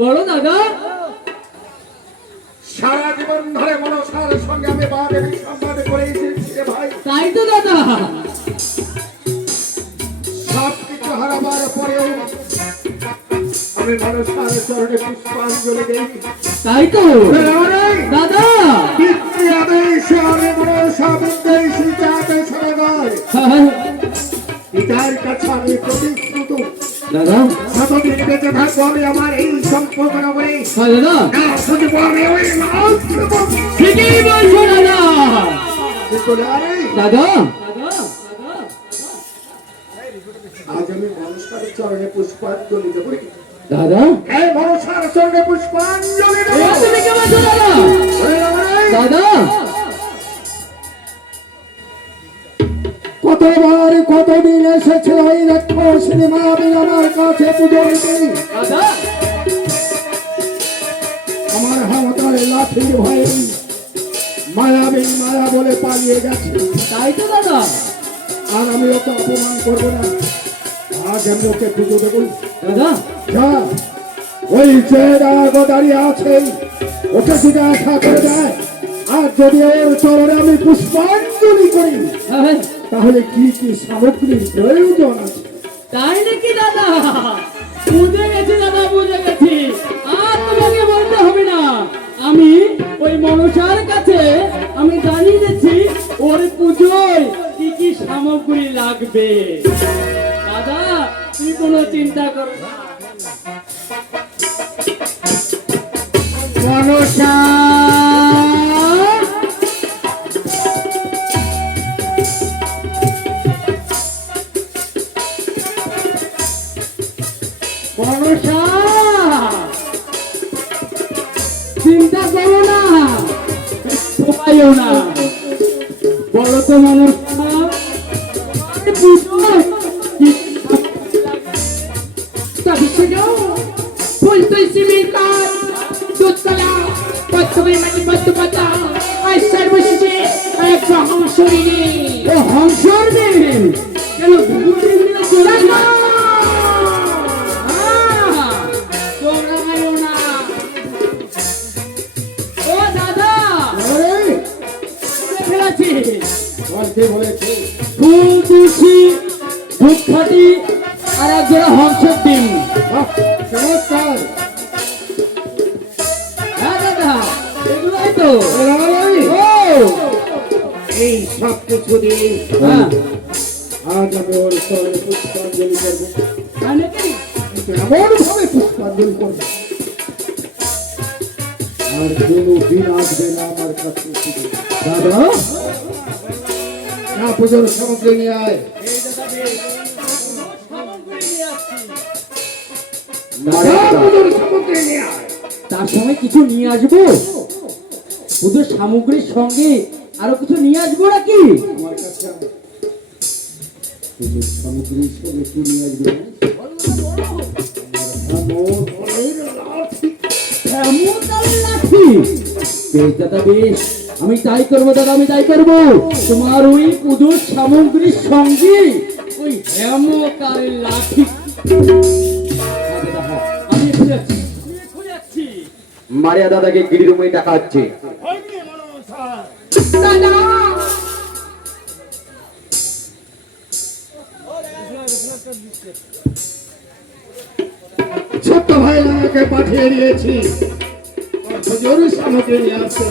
বলো দাদা। সারা জীবন ধরে মনসার সঙ্গে আমি বাদের সংবাদ করে এসেছি রে ভাই। তাই তো দাদা। সব কিছু হারাবার পরেও আমি মনসার চরণে পুষ্পাঞ্জলি দেই। তাই তো দাদা। আদেশে আমি মনসা বিদ্বেষী যাতে সদাগর পিতার কাছে আমি প্রতিশ্রুত দাদা। যতদিন বেঁচে থাকবো আমি আমার এই সম্পর্ক নবরে দাদা ঠিকই বলছো দাদা। দাদা আজ আমি মনসার চরণে পুষ্পাঞ্জলি দেব। দাদা এই মনসার চরণে পুষ্পাঞ্জলি দেব। তুমি কে বলছো দাদা? দাদা কতবার কতদিন এসেছিল এই রাক্ষসিনী মায়াবী আমার কাছে পুজো দিতে। দাদা আমার হামতার লাঠির ভয়ে মায়াবী মায়া বলে পালিয়ে গেছে। তাই তো দাদা। আর আমি ওকে অপমান করবো না। আজ আমি ওকে পুজো দেবো। দাদা যা ওই যে দাঁড়িয়ে আছে ওকে জিজ্ঞাসা করে দেয় আর যদি ওর চরণে আমি পুষ্পাঞ্জলি করি তাহলে কি কি সামগ্রীর প্রয়োজন আছে। তাই নাকি দাদা? বুঝে গেছি দাদা, বুঝে গেছি। আর তোমাকে বলতে হবে না। আমি ওই মনসার কাছে আমি জানিয়ে দিচ্ছি ওর পুজোয় কি কি সামগ্রী লাগবে। দাদা তুমি কোনো চিন্তা করো না। মনসা মনসা চিন্তা করো না, ঘুমাইও না। বলো তো মনসা ফুলতুল শিবির কাজ দুধতলা পদ্মবী মানে পদ্মপাতা আর সর্বশেষে এক হংসরিণী। ও হংসরিণী কেন ধূপখাটি আর এক জোড়া হংসের ডিম। চমৎকার। হ্যাঁ দাদা এগুলোই তো। এই সব কিছু দিয়ে আজ আমি ওর চরণে পুষ্পাঞ্জলি করবো। এমন ভাবে পুষ্পাঞ্জলি করবো আর কোনো দিন আসবে না আমার কাছে। দাদা না পুজোর সামগ্রী নিয়ে আয়। তার সঙ্গে কিছু নিয়ে আসবো? পুজোর সামগ্রীর সঙ্গে আরো কিছু নিয়ে আসবো নাকি? আমার কাছে পুজোর সামগ্রীর সঙ্গে কি নিয়ে আসবে? দাদা বেশ, আমি তাই করবো দাদা, আমি তাই করবো। তোমার ওই পুজোর সামগ্রীর সঙ্গে ওই হেমকারের লাঠি আমি খুঁজে যাচ্ছি। মারিয়া দাদাকে গিরিরুমে টাকা হচ্ছে। ছোট্ট ভাই আমাকে পাঠিয়ে দিয়েছি পুজোর সামগ্রী নিয়ে আসছে।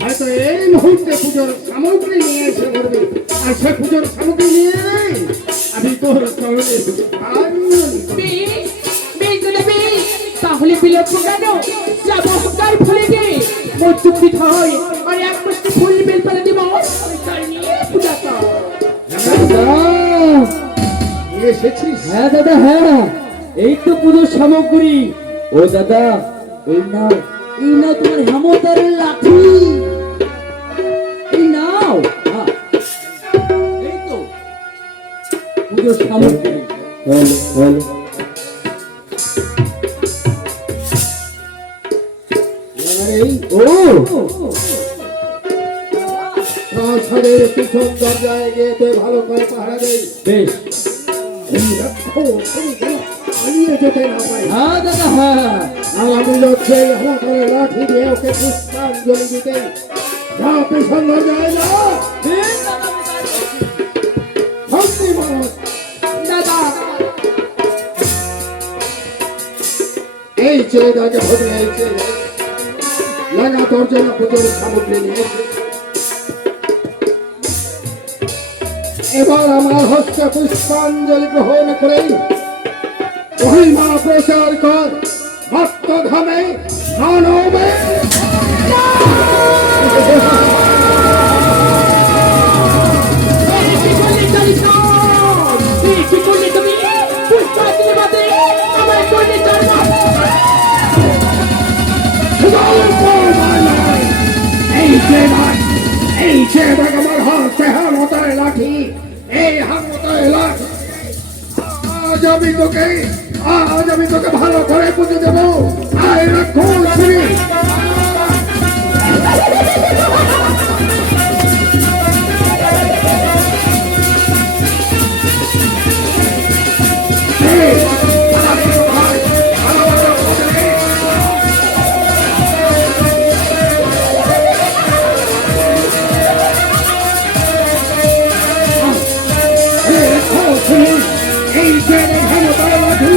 হয়তো এই মুহূর্তে পুজোর সামগ্রী নিয়ে এসে করবে আর সে পুজোর সামগ্রী নিয়ে নেই আমি তোর চরণে তাহলে বিলম্ব কেন? যাবো হকার ফুলে গে মোট চুক্তি হয় আর এক মুষ্টি ফুল বেল ফেলে দিব তাই নিয়ে পূজা কর। এসেছিস? হ্যাঁ দাদা হ্যাঁ, এই তো পুজোর সামগ্রী। ও দাদা এই নাও, এই নাও তোমার হেমতারের লাঠি, এই নাও। এই তো পুজোর সামগ্রী। প্রাসাদের পিছন দরজায় গিয়ে ভালো করে পাহারা দেই। বেশ। এই রাক্ষসী পালিয়ে যেতে না পারি। হ্যাঁ দাদা হ্যাঁ। আর আমি যাচ্ছি হাতে লাঠি দিয়ে ওকে পুষ্পাঞ্জলি দিতে। যা পেছন যায় না ঠিক দাদা, আমি তাই করছি। ভক্তি মানুষ দাদা এই ছেলেটাকে ভোটে হয়েছে লাগা তোর জন্য পুজোর সামগ্রী নিয়েছে। এবার আমার হস্তে পুষ্পাঞ্জলি গ্রহণ করে মহিমা প্রচার কর ভক্তধামে মানবে। কি করলে চালিত কি করলে তুমি পুষ্পাঞ্জলি বাদে আমার করলে চলনা এই যে দেখ আমার হাতে হামতায় লাঠি, এই হামতায় লাঠি। আজ আমি তোকে ভালো করে পুজো দেবো। আয় রাখুন শুনি এই যে হামতায় লাঠি।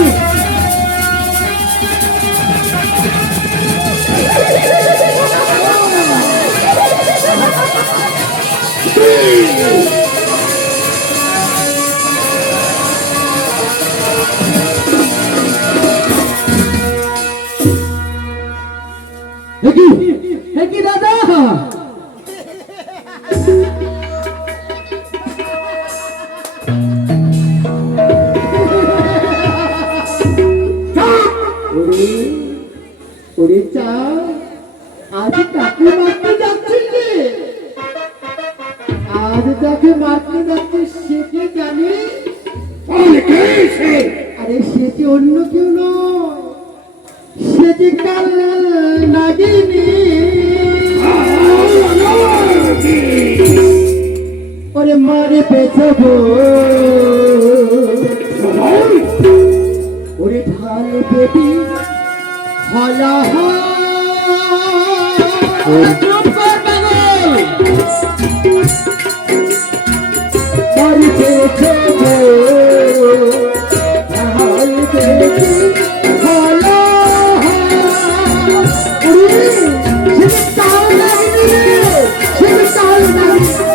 কি দাদা ওরে চা আজ কাকে মারতে যাচ্ছিস রে? আজ তাকে মারতে যাচ্ছিস সে কি জানি? আরে সে কি অন্য কেউ নয়, সে যে কাল নাগিনী। ওরে মারে পেছবো ওরে ঢাল বেবি হলা মারে পেছবো ঢাল বেবি হলা সে কাল নাগিনী রে, সে কাল নাগিনী।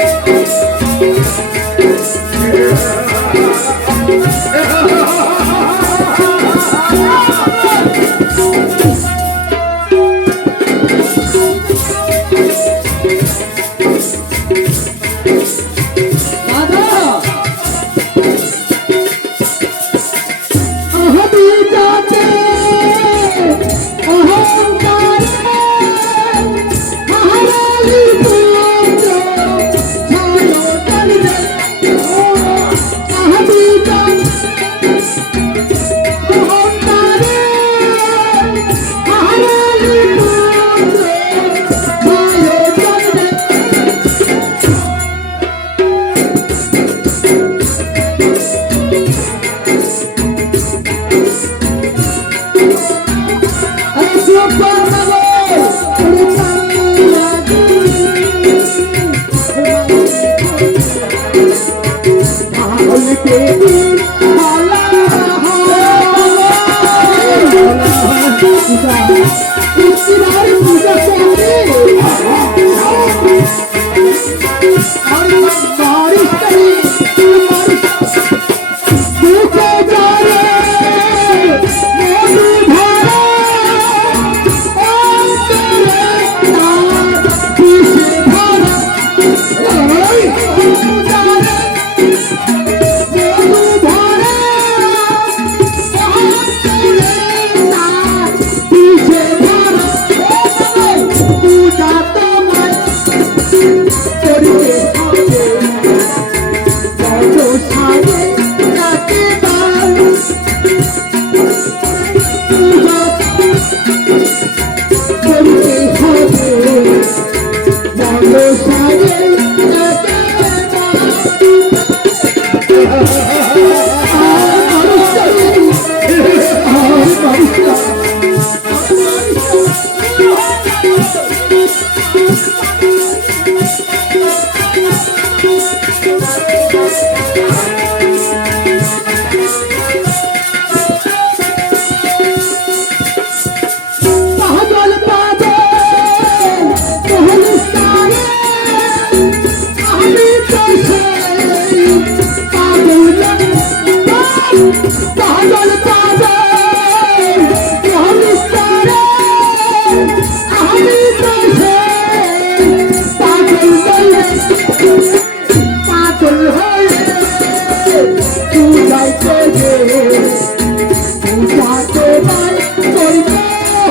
তোমায় করতে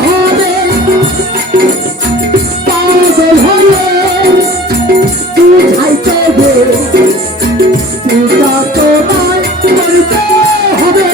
হবে পাগল হয়ে বুঝাইতে হবে পূজা তোমায় করতে হবে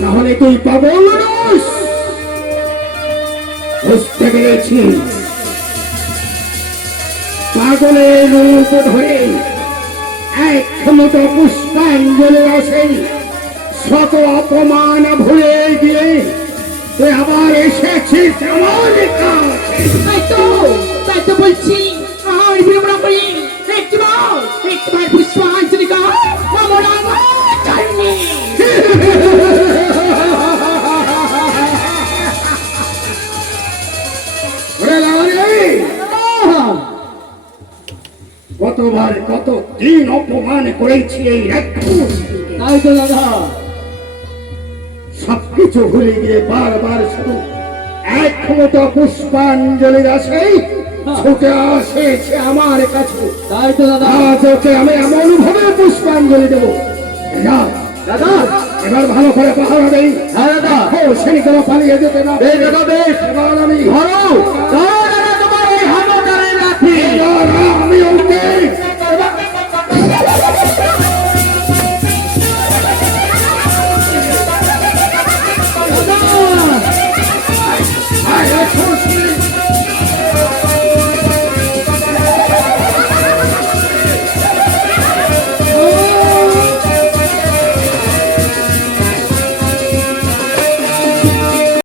তাহলে তুই পাগল নস বুঝতে পেরেছি পাগলের রূপ ধরে এক মতো পুষ্পাঞ্জলি রসে শত অপমান ভুলে গিয়ে তুই আবার এসেছিস আমার কাছে তাই তো বলছি আর বিড়ম্বনা করি একটিবার পুষ্পাঞ্জলি গাও আমার আমার জন্যে ওরে লাউরে, কতবার কত দিন অপমান করেছি এই রাক্ষস তাই তো দাদা সবকিছু ভুলে গিয়ে বারবার শুধু এক মতো পুষ্পাঞ্জলির আসে ছুটে আসেছে আমার কাছে তাই তো দাদা আজ ওকে আমি এমন ভাবে পুষ্পাঞ্জলি দেবো যা, দাদা এবার ভালো করে পাহারা দেই হ্যাঁ দাদা ও সেদিকে পালিয়ে যেতে না বেশ দাদা বেশ এবার আমি ধরো ধরো